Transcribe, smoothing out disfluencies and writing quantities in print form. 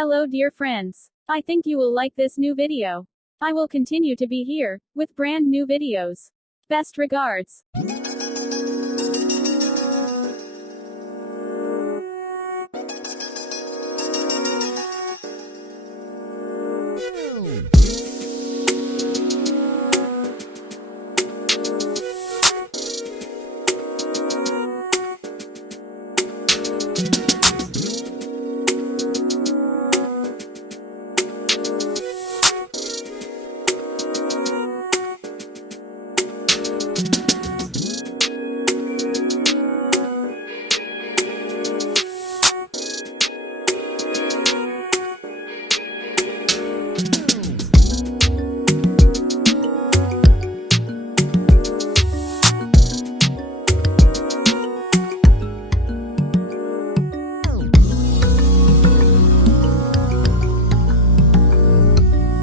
Hello dear friends. I think you will like this new video. I will continue to be here, with brand new videos. Best regards.